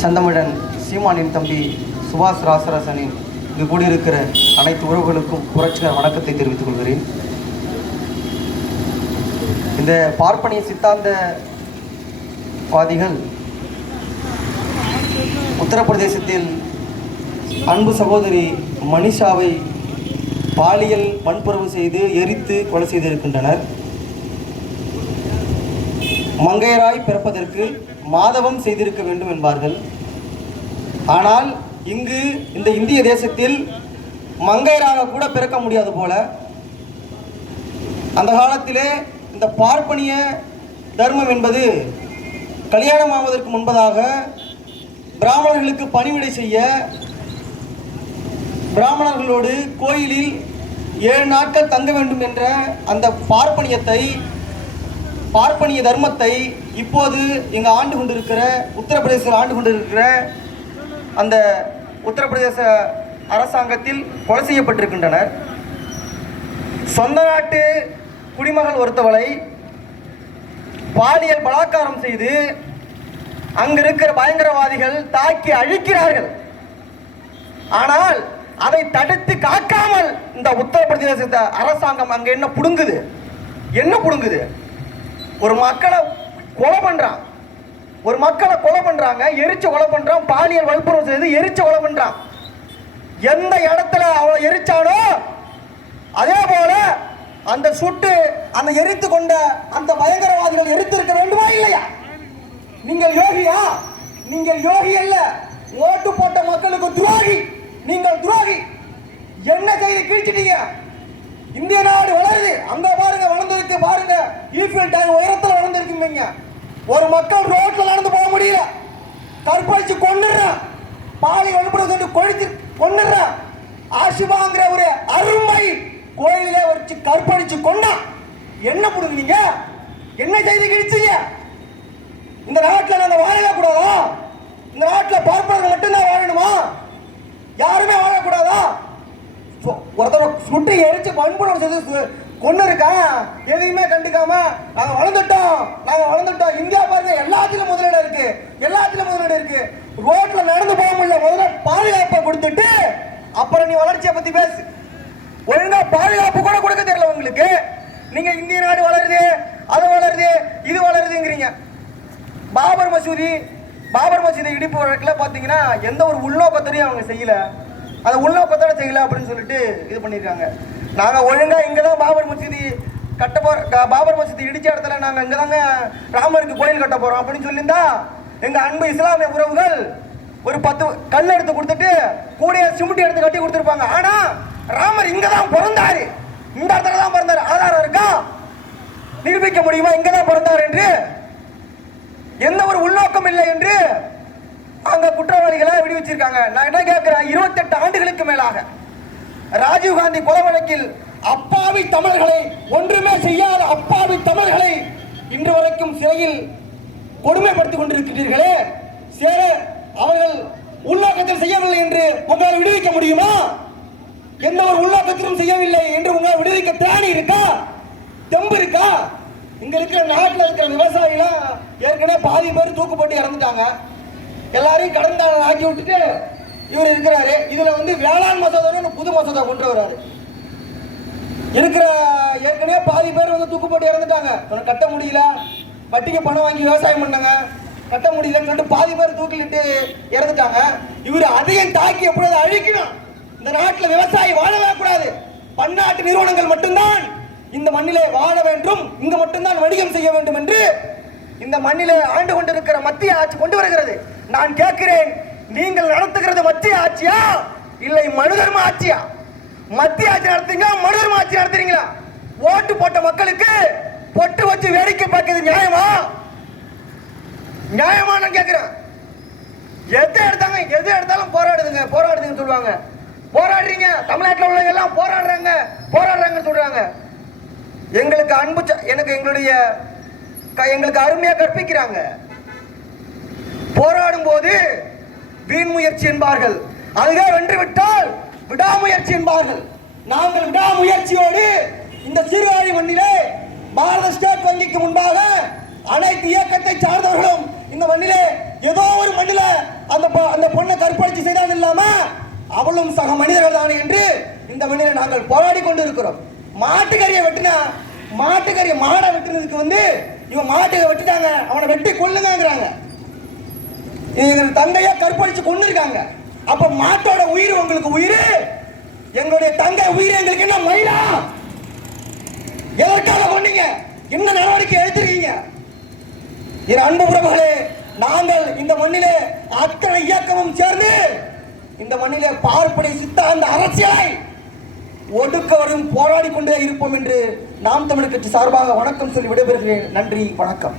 செந்தமிழன் சீமானின் தம்பி சுபாஷ் ராசராசனின் இங்கு கூடியிருக்கிற அனைத்து உறவுகளுக்கும் புரட்சிகர வணக்கத்தை தெரிவித்துக் கொள்கிறேன். இந்த பார்ப்பனிய சித்தாந்தவாதிகள் உத்தரப்பிரதேசத்தில் அன்பு சகோதரி மனிஷாவை பாலியல் வன்புறவு செய்து எரித்து கொலை செய்திருக்கின்றனர். மங்கையராய் பிறப்பதற்கு மாதவம் செய்திருக்க வேண்டும் என்பார்கள். ஆனால் இங்கு இந்த இந்திய தேசத்தில் மங்கையராக கூட பிறக்க முடியாது போல. அந்த காலத்திலே இந்த பார்ப்பனிய தர்மம் என்பது கல்யாணம் ஆவதற்கு முன்பதாக பிராமணர்களுக்கு பணிவிடை செய்ய பிராமணர்களோடு கோயிலில் ஏழு நாட்கள் தங்க வேண்டும் என்ற அந்த பார்ப்பனியத்தை பார்ப்பனிய தர்மத்தை இப்போது இங்கே ஆண்டு கொண்டிருக்கிற உத்தரப்பிரதேசத்தில் ஆண்டு கொண்டிருக்கிற அந்த உத்தரப்பிரதேச அரசாங்கத்தில் கொலை செய்யப்பட்டிருக்கின்றனர். சொந்த நாட்டு குடிமகள் ஒருத்தவளை பாலியல் பலாத்காரம் செய்து அங்கிருக்கிற பயங்கரவாதிகள் தாக்கி அழிக்கிறார்கள். ஆனால் அதை தடுத்து காக்காமல் இந்த உத்தரப்பிரதேச அரசாங்கம் அங்கே என்ன புடுங்குது? என்ன புடுங்குது? ஒரு மக்களை கொலை பண்ணுறான் ஒரு மக்களை கொலை பண்ணுறாங்க எரிச்சு கொலை பண்ணுறான் பாலியல் வல்புறவு செய்து எரிச்சு கொலை பண்ணுறான் எந்த இடத்துல அவளை எரிச்சானோ அதே போல அந்த சுட்டு அந்த எரித்து கொண்ட அந்த பயங்கரவாதிகள் எரித்திருக்க வேண்டுமா இல்லையா? நீங்கள் யோகியா? நீங்கள் யோகி அல்ல. ஓட்டு போட்ட மக்களுக்கு துரோகி. நீங்கள் துரோகி. என்ன கையில் கீழ்ச்சிட்டீங்க? இந்திய நாடு வளருது. அங்க பாருங்க வளர்ந்ததுக்கு பாருங்க. ஈஃபில் டேங்க் உயரத்தில் வளர்ந்துருக்குங்க ஒரு மக்கள் ரோட்டில் நடந்து போக முடியல. கற்பழிச்சு கொண்டுறான் பாலை வலுப்படுறது சொல்லி கொழுத்து கொண்டுறான் ஆசிபாங்கிற ஒரு அருமை கோயிலில் வச்சு கற்பழிச்சு கொண்டான் என்ன புடுங்குனீங்க என்ன செய்தி கிழிச்சீங்க? இந்த நாட்டில் நாங்கள் வாழவே கூடாதா? இந்த நாட்டில் பார்ப்பவர்கள் மட்டும்தான் வாழணுமா? யாருமே வாழக்கூடாதா? சொ- ஒருத்தர் சுட்டு எரிச்சு பண்புணர்வு செய்து கொண்டு இருக்கான் எதையுமே கண்டுக்காம நாங்க வளர்ந்துட்டோம். நாங்க வளர்ந்துட்டோம். இந்தியா பாருங்க எல்லாத்திலும் முதலீடு இருக்கு. எல்லாத்திலும் முதலீடு இருக்கு. ரோட்ல நடந்து போக முடியல. முதல்ல பாதுகாப்பை கொடுத்துட்டு அப்புறம் நீ வளர்ச்சியை பத்தி பேசு. ஒழுங்கா பாதுகாப்பு கூட கொடுக்க தெரியல உங்களுக்கு. நீங்க இந்திய நாடு வளருது அது வளருது இது வளருதுங்கிறீங்க. பாபர் மசூதி பாபர் மசூதி இடிப்பு வழக்கில் பார்த்தீங்கன்னா எந்த ஒரு உள்நோக்கத்தையும் அவங்க செய்யல. அந்த உள்நோக்கத்தோட செய்யல அப்படின்னு சொல்லிட்டு இது பண்ணியிருக்காங்க நாங்கள் ஒழுங்காக இங்கே தான் பாபர் மசூதி கட்ட போகிற பாபர் மசூதி இடித்த இடத்துல நாங்கள் இங்கே தாங்க ராமருக்கு கோயில் கட்ட போகிறோம் அப்படின்னு சொல்லியிருந்தா எங்கள் அன்பு இஸ்லாமிய உறவுகள் ஒரு பத்து கல் எடுத்து கொடுத்துட்டு கூடைய சிமெண்ட் எடுத்து கட்டி கொடுத்துருப்பாங்க. ஆனால் ராமர் இங்கே தான் பிறந்தாரு. இந்த இடத்துல தான் பிறந்தார். ஆதாரம் இருக்கா? நிரூபிக்க முடியுமா? இங்கே தான் பிறந்தார் என்று? எந்த ஒரு உள்நோக்கம் இல்லை என்று அங்கே குற்றவாளிகளை விடுவிச்சிருக்காங்க. நான் என்ன கேட்குறேன்? இருபத்தெட்டு ஆண்டுகளுக்கு மேலாக ராஜீவ்காந்தி கொலை வழக்கில் அப்பாவி தமிழர்களை ஒன்றுமே செய்யாத அப்பாவி தமிழர்களை இன்று வரைக்கும் சிறையில் கொடுமைப்படுத்திக் கொண்டிருக்கிறீர்களே. சேர அவர்கள் உள்நோக்கத்தில் செய்யவில்லை என்று உங்களால் விடுவிக்க முடியுமா? எந்த ஒரு உள்நோக்கத்திலும் செய்யவில்லை என்று உங்களால் விடுவிக்க திராணி இருக்கா? தெம்பு இருக்கா? இங்க இருக்கிற நாட்டில் இருக்கிற விவசாயிலாம் ஏற்கனவே பாதி பேர் தூக்கு போட்டு இறந்துட்டாங்க. எல்லாரையும் கடந்தாளர் ஆக்கி விட்டுட்டு இவர் இருக்கிறாரு. இதுல வந்து வேளாண் மசோதான்னு புது மசோதா கொண்டு வர்றாரு. இருக்கிற ஏற்கனவே பாதி பேர் வந்து தூக்கு போட்டு இறந்துட்டாங்க. கட்ட முடியல. வட்டிக்கு பணம் வாங்கி விவசாயம் பண்ணாங்க. கட்ட முடியலன்னு சொல்லிட்டு பாதி பேர் தூக்கிக்கிட்டு இறந்துட்டாங்க. இவர் அதையும் தாக்கி எப்படி அழிக்கணும்? இந்த நாட்டில் விவசாயி வாழவே கூடாது. பன்னாட்டு நிறுவனங்கள் மட்டும்தான் இந்த மண்ணிலே வாழ வேண்டும். இங்கு மட்டும்தான் வணிகம் செய்ய வேண்டும் என்று இந்த மண்ணிலே ஆண்டு கொண்டிருக்கிற மத்திய ஆட்சி கொண்டு வருகிறது. நான் கேட்கிறேன் நீங்கள் நடத்துகிறது மத்திய ஆட்சியா? இல்லை மனுதர்ம ஆட்சியா? மத்திய ஆட்சி நடத்துறீங்களா? மனுதர்ம ஆட்சி நடத்துறீங்களா? ஓட்டு போட்ட மக்களுக்கு பொட்டு வச்சு வேடிக்கை பார்க்கிறது நியாயமா? நியாயமா நான் கேட்கிறேன் எதை எடுத்தாங்க? எது எடுத்தாலும் போராடுதுங்க போராடுதுன்னு சொல்லுவாங்க. போராடுறீங்க. தமிழ்நாட்டில் உள்ளவங்க எல்லாம் போராடுறாங்க போராடுறாங்கன்னு சொல்றாங்க. எங்களுக்கு அன்பு எனக்கு எங்களுடைய க- எங்களுக்கு அருமையா கற்பிக்கிறாங்க. போராடும் போது வீண் முயற்சி என்பார்கள். அதுவே வென்று விட்டால் விடாமுயற்சி என்பார்கள். நாங்கள் விடாமுயற்சியோடு இந்த சீர்காழி மண்ணிலே பாரத ஸ்டேட் வங்கிக்கு முன்பாக அனைத்து இயக்கத்தை சார்ந்தவர்களும் இந்த மண்ணிலே ஏதோ ஒரு மண்ணில அந்த பொ- அந்த பொண்ணை கற்பழிச்சு செய்தான் இல்லாம அவளும் சக மனிதர்கள் தானே என்று இந்த மண்ணில நாங்கள் போராடி கொண்டு இருக்கிறோம் மாட்டுக்கறியை வெட்டினா மாட்டுக்கறியை மாடை வெட்டினதுக்கு வந்து இவன் மாட்டுக வெட்டிட்டாங்க. அவனை வெட்டி கொள்ளுங்கிறாங்க எங்கள் தங்கையை கற்பழிச்சு கொண்டு இருக்காங்க அப்ப மாட்டோட உயிர் உங்களுக்கு உயிர். எங்களுடைய தங்கை உயிர் எங்களுக்கு என்ன மயிலா? எதற்காக கொண்டீங்க என்ன நடவடிக்கை எடுத்திருக்கீங்க? என் அன்பு உறவுகளே நாங்கள் இந்த மண்ணிலே அத்தனை இயக்கமும் சேர்ந்து இந்த மண்ணிலே பார்ப்பனை சித்தாந்த அரசியலை ஒடுக்க வரும் போராடி கொண்டே இருப்போம் என்று நாம் தமிழ் கட்சி சார்பாக வணக்கம் சொல்லி விடைபெறுகிறேன். நன்றி வணக்கம்.